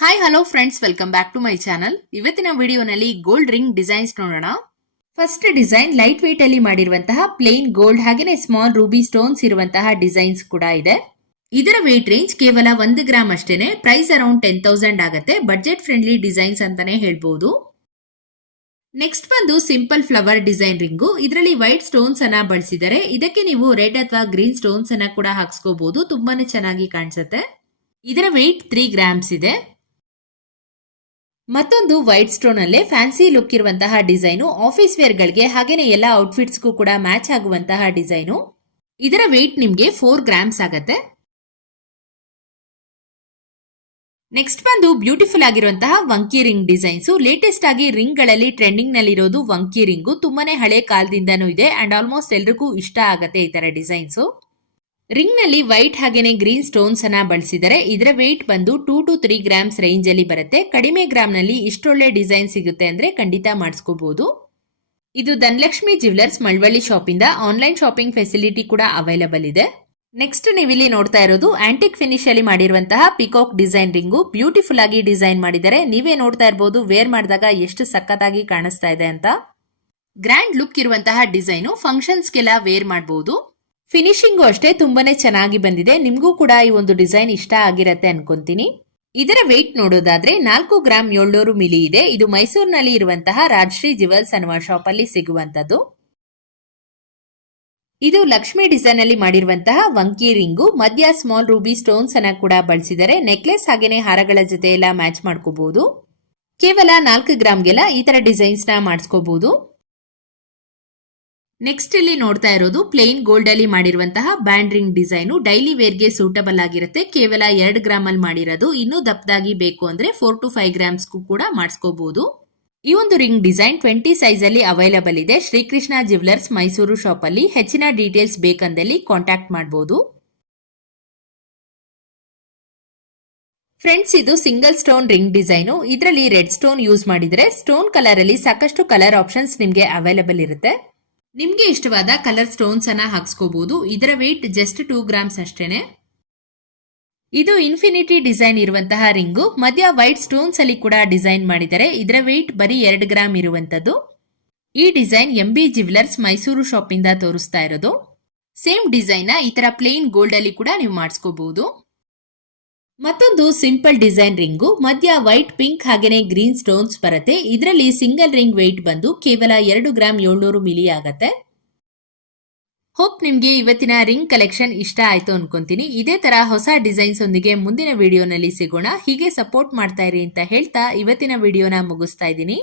Hi hello friends welcome back to my channel ಇವತ್ತಿನ ವಿಡಿಯೋನಲ್ಲಿ gold ring designs ನೋಡೋಣ. First design light weight ಅಲ್ಲಿ ಮಾಡಿರುವಂತಹ ಪ್ಲೇನ್ ಗೋಲ್ಡ್ ಹಾಗೆನೆ ಸ್ಮಾಲ್ ರೂಬಿ ಸ್ಟೋನ್ಸ್ ಇರುವಂತಹ ಡಿಸೈನ್ಸ್ ಕೂಡ ಇದೆ. ಇದರ ವೇಟ್ ರೇಂಜ್ ಕೇವಲ ಒಂದು ಗ್ರಾಮ್ ಅಷ್ಟೇನೆ. ಪ್ರೈಸ್ ಅರೌಂಡ್ ಟೆನ್ ತೌಸಂಡ್ ಆಗುತ್ತೆ. ಬಜೆಟ್ ಫ್ರೆಂಡ್ಲಿ ಡಿಸೈನ್ಸ್ ಅಂತಾನೆ ಹೇಳ್ಬಹುದು ನೆಕ್ಸ್ಟ್ ಬಂದು ಸಿಂಪಲ್ ಫ್ಲವರ್ ಡಿಸೈನ್ ರಿಂಗು ಇದರಲ್ಲಿ ವೈಟ್ ಸ್ಟೋನ್ಸ್ ಅನ್ನ ಬಳಸಿದರೆ ಇದಕ್ಕೆ ನೀವು ರೆಡ್ ಅಥವಾ ಗ್ರೀನ್ ಸ್ಟೋನ್ಸ್ ಅನ್ನ ಕೂಡ ಹಾಕ್ಸ್ಕೋಬಹುದು ತುಂಬಾನೇ ಚೆನ್ನಾಗಿ ಕಾಣಿಸುತ್ತೆ. ಇದರ ವೆಯ್ಟ್ ತ್ರೀ ಗ್ರಾಮ್ಸ್ ಇದೆ. ಮತ್ತೊಂದು ವೈಟ್ ಸ್ಟೋನ್ ಅಲ್ಲೇ ಫ್ಯಾನ್ಸಿ ಲುಕ್ ಇರುವಂತಹ ಡಿಸೈನು ಆಫೀಸ್ ವೇರ್ ಗಳಿಗೆ ಹಾಗೇನೆ ಎಲ್ಲ ಔಟ್ಫಿಟ್ಸ್ಗೂ ಕೂಡ ಮ್ಯಾಚ್ ಆಗುವಂತಹ ಡಿಸೈನು. ಇದರ ವೆಯ್ಟ್ ನಿಮ್ಗೆ ಫೋರ್ ಗ್ರಾಮ್ಸ್ ಆಗತ್ತೆ. ನೆಕ್ಸ್ಟ್ ಬಂದು ಬ್ಯೂಟಿಫುಲ್ ಆಗಿರುವಂತಹ ವಂಕಿ ರಿಂಗ್ ಡಿಸೈನ್ಸ್ ಲೇಟೆಸ್ಟ್ ಆಗಿ ರಿಂಗ್ಗಳಲ್ಲಿ ಟ್ರೆಂಡಿಂಗ್ ನಲ್ಲಿರೋದು ವಂಕಿ ರಿಂಗು ತುಂಬಾನೇ ಹಳೆ ಕಾಲದಿಂದನೂ ಇದೆ ಅಂಡ್ ಆಲ್ಮೋಸ್ಟ್ ಎಲ್ರಿಗೂ ಇಷ್ಟ ಆಗತ್ತೆ ಈ ತರ ಡಿಸೈನ್ಸ್ ರಿಂಗ್ನಲ್ಲಿ ವೈಟ್ ಹಾಗೇನೆ ಗ್ರೀನ್ ಸ್ಟೋನ್ಸ್ ಅನ್ನ ಬಳಸಿದರೆ ಇದರ ವೆಯ್ಟ್ ಬಂದು two to three grams range ಅಲ್ಲಿ ಬರುತ್ತೆ. ಕಡಿಮೆ ಗ್ರಾಮ್ನಲ್ಲಿ ಇಷ್ಟೊಳ್ಳೆ ಡಿಸೈನ್ ಸಿಗುತ್ತೆ ಅಂದ್ರೆ ಖಂಡಿತ ಮಾಡಿಸ್ಕೋಬಹುದು ಇದು ಧನಲಕ್ಷ್ಮಿ ಜ್ಯುವೆಲರ್ಸ್ ಮಳವಳ್ಳಿ ಶಾಪ್ ಇಂದ ಆನ್ಲೈನ್ ಶಾಪಿಂಗ್ ಫೆಸಿಲಿಟಿ ಕೂಡ ಅವೈಲಬಲ್ ಇದೆ. ನೆಕ್ಸ್ಟ್ ನೀವಿಲ್ಲಿ ನೋಡ್ತಾ ಇರೋದು ಆಂಟಿಕ್ ಫಿನಿಶ್ ಅಲ್ಲಿ ಮಾಡಿರುವಂತಹ ಪಿಕಾಕ್ ಡಿಸೈನ್ ರಿಂಗು. ಬ್ಯೂಟಿಫುಲ್ ಆಗಿ ಡಿಸೈನ್ ಮಾಡಿದರೆ ನೀವೇ ನೋಡ್ತಾ ಇರಬಹುದು ವೇರ್ ಮಾಡಿದಾಗ ಎಷ್ಟು ಸಕ್ಕತ್ತಾಗಿ ಕಾಣಿಸ್ತಾ ಇದೆ ಅಂತ. ಗ್ರ್ಯಾಂಡ್ ಲುಕ್ ಇರುವಂತಹ ಡಿಸೈನು ಫಂಕ್ಷನ್ಸ್ಗೆಲ್ಲ ವೇರ್ ಮಾಡಬಹುದು ಫಿನಿಶಿಂಗು ಅಷ್ಟೇ ತುಂಬಾನೇ ಚೆನ್ನಾಗಿ ಬಂದಿದೆ. ನಿಮಗೂ ಕೂಡ ಈ ಒಂದು ಡಿಸೈನ್ ಇಷ್ಟ ಆಗಿರತ್ತೆ ಅನ್ಕೊಂತೀನಿ. ಇದರ ವೆಯ್ಟ್ ನೋಡೋದಾದ್ರೆ ನಾಲ್ಕು ಗ್ರಾಮ್ ಏಳ್ನೂರು ಮಿಲಿ ಇದೆ. ಇದು ಮೈಸೂರಿನಲ್ಲಿ ಇರುವಂತಹ ರಾಜಶ್ರೀ ಜುವೆಲ್ಸ್ ಅನ್ನುವ ಶಾಪ್ ಅಲ್ಲಿ ಸಿಗುವಂತದ್ದು ಇದು ಲಕ್ಷ್ಮಿ ಡಿಸೈನ್ ಅಲ್ಲಿ ಮಾಡಿರುವಂತಹ ವಂಕಿ ರಿಂಗು. ಮಧ್ಯ ಸ್ಮಾಲ್ ರೂಬಿ ಸ್ಟೋನ್ಸ್ ಅನ್ನ ಕೂಡ ಬಳಸಿದರೆ ನೆಕ್ಲೆಸ್ ಹಾಗೇನೆ ಹಾರಗಳ ಜೊತೆ ಎಲ್ಲ ಮ್ಯಾಚ್ ಮಾಡ್ಕೋಬಹುದು ಕೇವಲ ನಾಲ್ಕು ಗ್ರಾಮ್ಗೆಲ್ಲ ಈ ತರ ಡಿಸೈನ್ಸ್ನ ಮಾಡಿಸ್ಕೋಬಹುದು ನೆಕ್ಸ್ಟ್ ಇಲ್ಲಿ ನೋಡ್ತಾ ಇರೋದು ಪ್ಲೇನ್ ಗೋಲ್ಡ್ ಅಲ್ಲಿ ಮಾಡಿರುವಂತಹ ಬ್ಯಾಂಡ್ ರಿಂಗ್ ಡಿಸೈನು ಡೈಲಿ ವೇರ್ಗೆ ಸೂಟಬಲ್ ಆಗಿರುತ್ತೆ. ಕೇವಲ ಎರಡು ಗ್ರಾಮ್ ಅಲ್ಲಿ ಮಾಡಿರೋದು. ಇನ್ನೂ ದಪ್ಪದಾಗಿ ಬೇಕು ಅಂದ್ರೆ ಫೋರ್ ಟು ಫೈವ್ ಗ್ರಾಮ್ಸ್ಗೂ ಕೂಡ ಮಾಡಿಸ್ಕೋಬಹುದು ಈ ಒಂದು ರಿಂಗ್ ಡಿಸೈನ್ ಟ್ವೆಂಟಿ ಸೈಜ್ ಅಲ್ಲಿ ಅವೈಲಬಲ್ ಇದೆ. ಶ್ರೀಕೃಷ್ಣ ಜ್ಯುವೆಲರ್ಸ್ ಮೈಸೂರು ಶಾಪ್ ಅಲ್ಲಿ. ಹೆಚ್ಚಿನ ಡೀಟೇಲ್ಸ್ ಬೇಕಂದಲ್ಲಿ ಕಾಂಟ್ಯಾಕ್ಟ್ ಮಾಡಬಹುದು ಫ್ರೆಂಡ್ಸ್ ಇದು ಸಿಂಗಲ್ ಸ್ಟೋನ್ ರಿಂಗ್ ಡಿಸೈನು ಇದರಲ್ಲಿ ರೆಡ್ ಸ್ಟೋನ್ ಯೂಸ್ ಮಾಡಿದ್ರೆ ಸ್ಟೋನ್ ಕಲರ್ ಅಲ್ಲಿ ಸಾಕಷ್ಟು ಕಲರ್ ಆಪ್ಷನ್ಸ್ ನಿಮಗೆ ಅವೈಲಬಲ್ ಇರುತ್ತೆ. ನಿಮ್ಗೆ ಇಷ್ಟವಾದ ಕಲರ್ ಸ್ಟೋನ್ಸ್ ಅನ್ನ ಹಾಕ್ಸ್ಕೋಬಹುದು ಇದರ ವೆಯ್ಟ್ ಜಸ್ಟ್ ಟೂ ಗ್ರಾಮ್ಸ್ ಅಷ್ಟೇನೆ. ಇದು ಇನ್ಫಿನಿಟಿ ಡಿಸೈನ್ ಇರುವಂತಹ ರಿಂಗು. ಮಧ್ಯ ವೈಟ್ ಸ್ಟೋನ್ಸ್ ಅಲ್ಲಿ ಕೂಡ ಡಿಸೈನ್ ಮಾಡಿದರೆ ಇದರ ವೆಯ್ಟ್ ಬರೀ ಎರಡು ಗ್ರಾಮ್ ಇರುವಂತದ್ದು ಈ design M B jewellers Mysuru shop ಇಂದ ತೋರಿಸ್ತಾ ಇರೋದು. ಸೇಮ್ ಡಿಸೈನ್ ಈ ತರ ಪ್ಲೇನ್ ಗೋಲ್ಡ್ ಅಲ್ಲಿ ಕೂಡ ನೀವು ಮಾಡಿಸ್ಕೋಬಹುದು ಮತ್ತೊಂದು ಸಿಂಪಲ್ ಡಿಸೈನ್ ರಿಂಗು, ಮಧ್ಯ ವೈಟ್, ಪಿಂಕ್ ಹಾಗೇನೆ ಗ್ರೀನ್ ಸ್ಟೋನ್ಸ್ ಬರುತ್ತೆ. ಇದರಲ್ಲಿ ಸಿಂಗಲ್ ರಿಂಗ್ ವೆಯ್ಟ್ ಬಂದು ಕೇವಲ ಎರಡು ಗ್ರಾಮ್ ಏಳ್ನೂರು ಮಿಲಿ ಆಗತ್ತೆ. ಹೋಪ್ ನಿಮ್ಗೆ ಇವತ್ತಿನ ರಿಂಗ್ ಕಲೆಕ್ಷನ್ ಇಷ್ಟ ಆಯ್ತು ಅನ್ಕೊಂತೀನಿ. ಇದೇ ತರ ಹೊಸ ಡಿಸೈನ್ಸ್ ಒಂದಿಗೆ ಮುಂದಿನ ವಿಡಿಯೋನಲ್ಲಿ ಸಿಗೋಣ. ಹೀಗೆ ಸಪೋರ್ಟ್ ಮಾಡ್ತಾ ಇರಿ ಅಂತ ಹೇಳ್ತಾ ಇವತ್ತಿನ ವಿಡಿಯೋನ ಮುಗಿಸ್ತಾ ಇದ್ದೀನಿ.